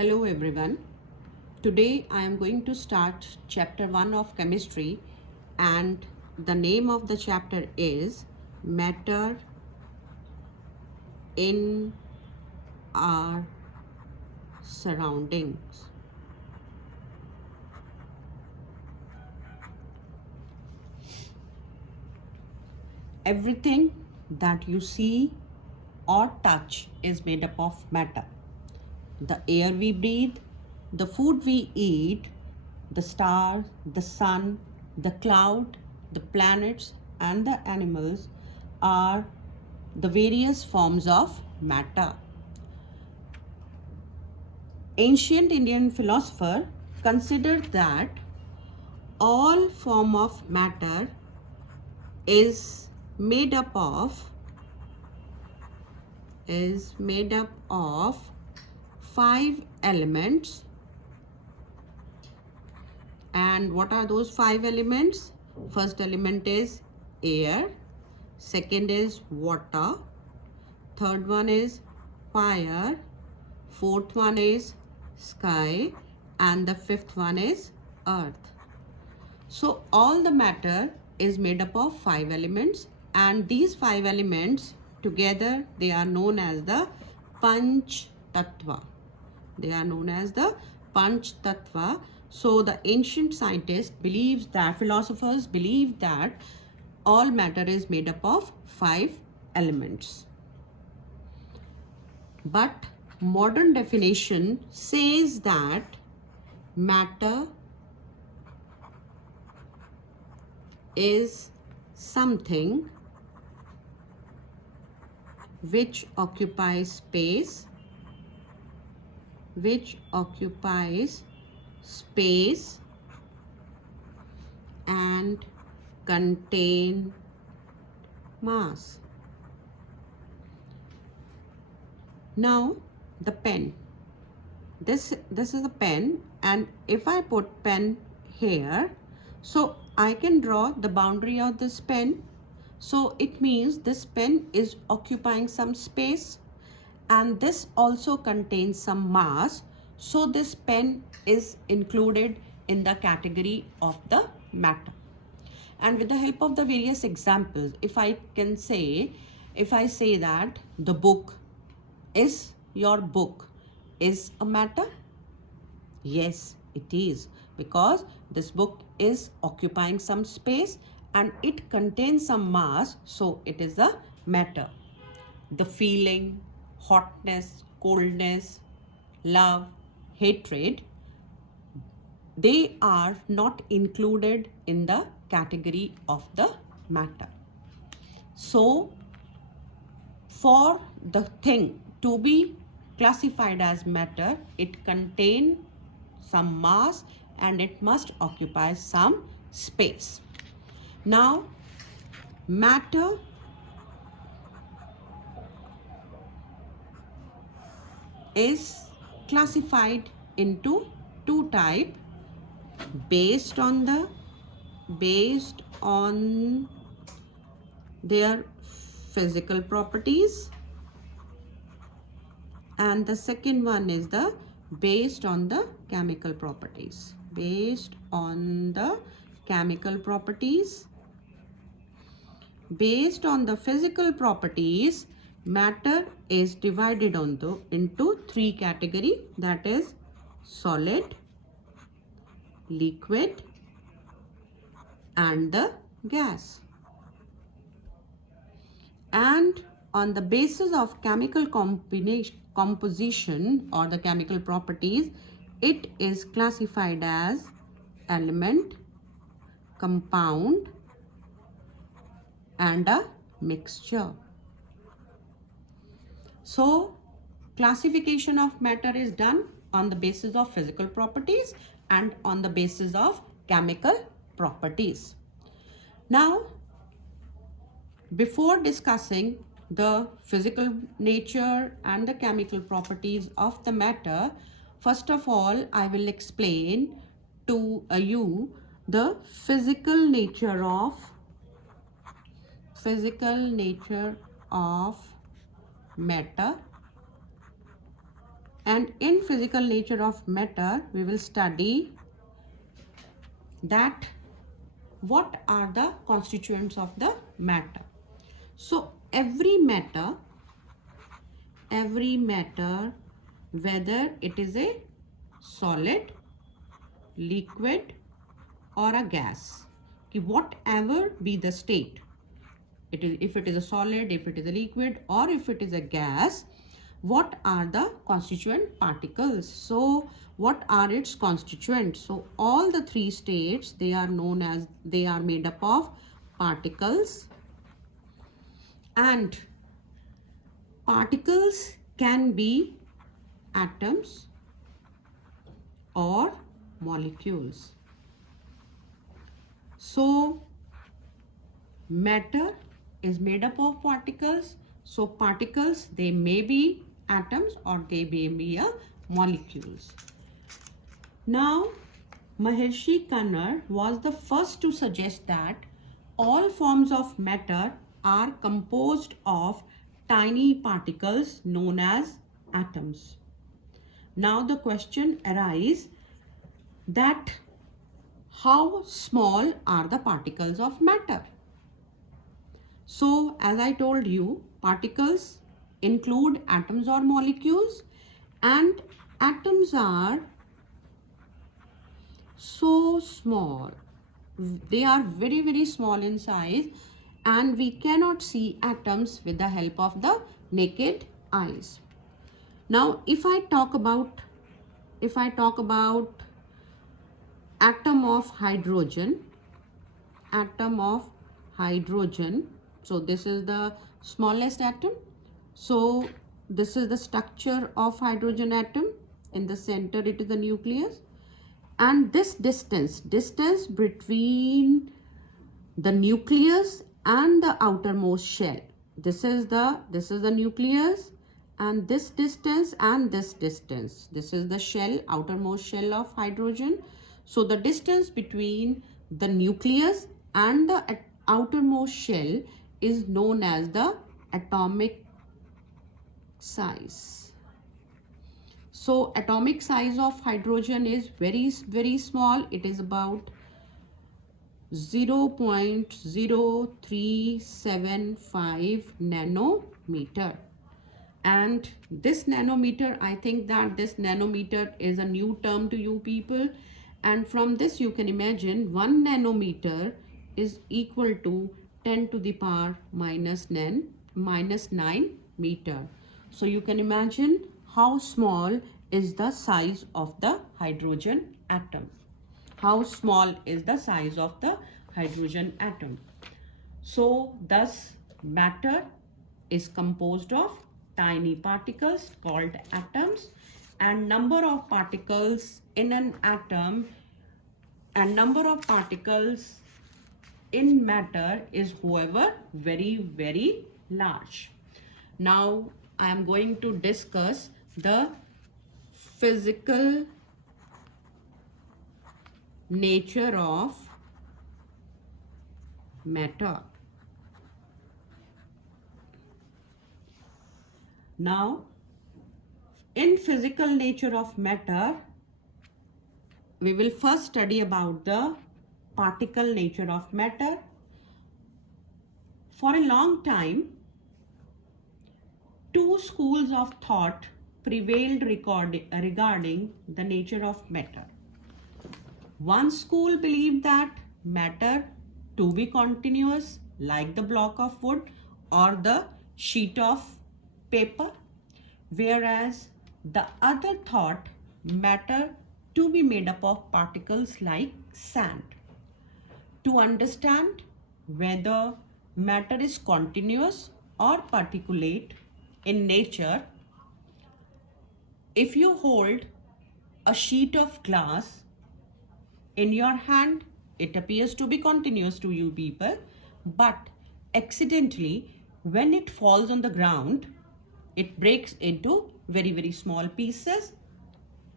Hello everyone. Today I am going to start chapter 1 of chemistry, and the name of the chapter is Matter in Our Surroundings. Everything that you see or touch is made up of matter. The air we breathe, the food we eat, the stars, the sun, the cloud, the planets, and the animals are the various forms of matter. Ancient Indian philosopher considered that all form of matter is made up of five elements. And what are those five elements? First element is air, second is water, third one is fire, fourth one is sky, and the fifth one is earth. So all the matter is made up of five elements, and these five elements together they are known as the Panch Tattva. They are known as the Panch Tattva. So the ancient scientists believes that, philosophers believe that all matter is made up of five elements. But modern definition says that matter is something which occupies space and contain mass. Now the pen. This is a pen, and if I put pen here, so I can draw the boundary of this pen. So it means this pen is occupying some space, and this also contains some mass. So this pen is included in the category of the matter. And with the help of the various examples, if I say that your book is a matter, yes, it is, because this book is occupying some space and it contains some mass, so it is a matter. The feeling, hotness, coldness, love, hatred, they are not included in the category of the matter. So for the thing to be classified as matter, it contains some mass and it must occupy some space. Now, matter is classified into two types based on their physical properties, and the second one is the based on the chemical properties. Based on the physical properties, matter is divided into three categories, that is solid, liquid, and the gas. And on the basis of chemical composition or the chemical properties, it is classified as element, compound, and a mixture. So classification of matter is done on the basis of physical properties and on the basis of chemical properties. Now, before discussing the physical nature and the chemical properties of the matter, first of all, I will explain to you the physical nature of matter And in physical nature of matter, we will study that what are the constituents of the matter. So every matter, whether it is a solid, liquid or a gas, whatever be the state, it is, if it is a solid, if it is a liquid, or if it is a gas, what are the constituent particles? So what are its constituents? So all the three states, they are known as, they are made up of particles, and particles can be atoms or molecules. So matter is made up of particles. So particles, they may be atoms or they may be molecules. Now Maharishi Kannar was the first to suggest that all forms of matter are composed of tiny particles known as atoms. Now the question arises that how small are the particles of matter? So as I told you, particles include atoms or molecules, and atoms are so small. They are very, very small in size, and we cannot see atoms with the help of the naked eyes. Now if I talk about atom of hydrogen, so this is the smallest atom. So this is the structure of hydrogen atom. In the center it is the nucleus, and this distance between the nucleus and the outermost shell, this is the nucleus, and this distance, this is the shell, outermost shell of hydrogen. So the distance between the nucleus and the outermost shell is known as the atomic size. So atomic size of hydrogen is very, very small. It is about 0.0375 nanometer. And this nanometer, I think that this nanometer is a new term to you people. And from this you can imagine 1 nanometer is equal to 10 to the power minus 9 meter. So you can imagine how small is the size of the hydrogen atom. How small is the size of the hydrogen atom. So thus matter is composed of tiny particles called atoms, and number of particles in an atom and number of particles in matter is however very, very large. Now I am going to discuss the physical nature of matter. Now in physical nature of matter, we will first study about the particle nature of matter. For a long time, two schools of thought prevailed regarding the nature of matter. One school believed that matter to be continuous, like the block of wood or the sheet of paper, whereas the other thought matter to be made up of particles like sand. To understand whether matter is continuous or particulate in nature, if you hold a sheet of glass in your hand, it appears to be continuous to you people, but accidentally when it falls on the ground, it breaks into very, very small pieces.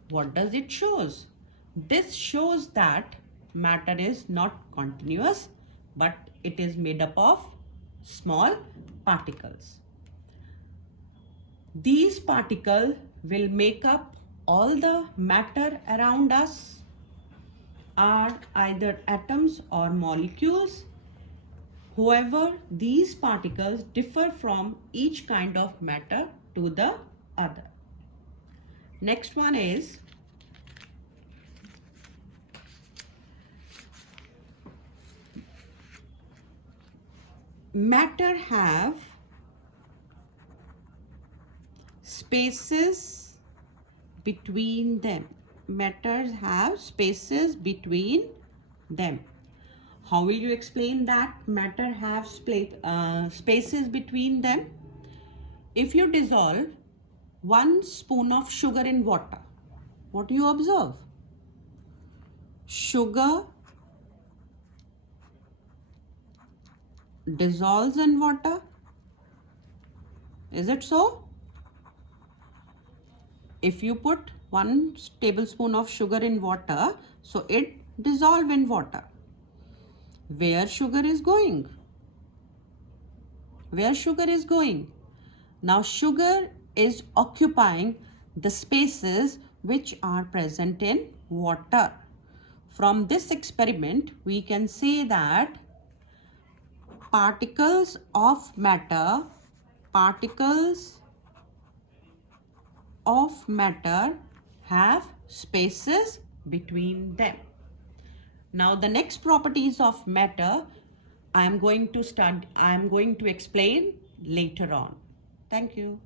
What does it shows? This shows that matter is not continuous, but it is made up of small particles. These particles will make up all the matter around us are either atoms or molecules. However, these particles differ from each kind of matter to the other. Next one is matter have spaces between them. Matters have spaces between them. How will you explain that matter have spaces between them? If you dissolve 1 spoon of sugar in water, what do you observe? Sugar dissolves in water. Is it so? If you put 1 tablespoon of sugar in water, so it dissolves in water. Where sugar is going? Where sugar is going? Now sugar is occupying the spaces which are present in water. From this experiment, we can say that particles of matter have spaces between them. Now the next properties of matter I am going to explain later on. Thank you.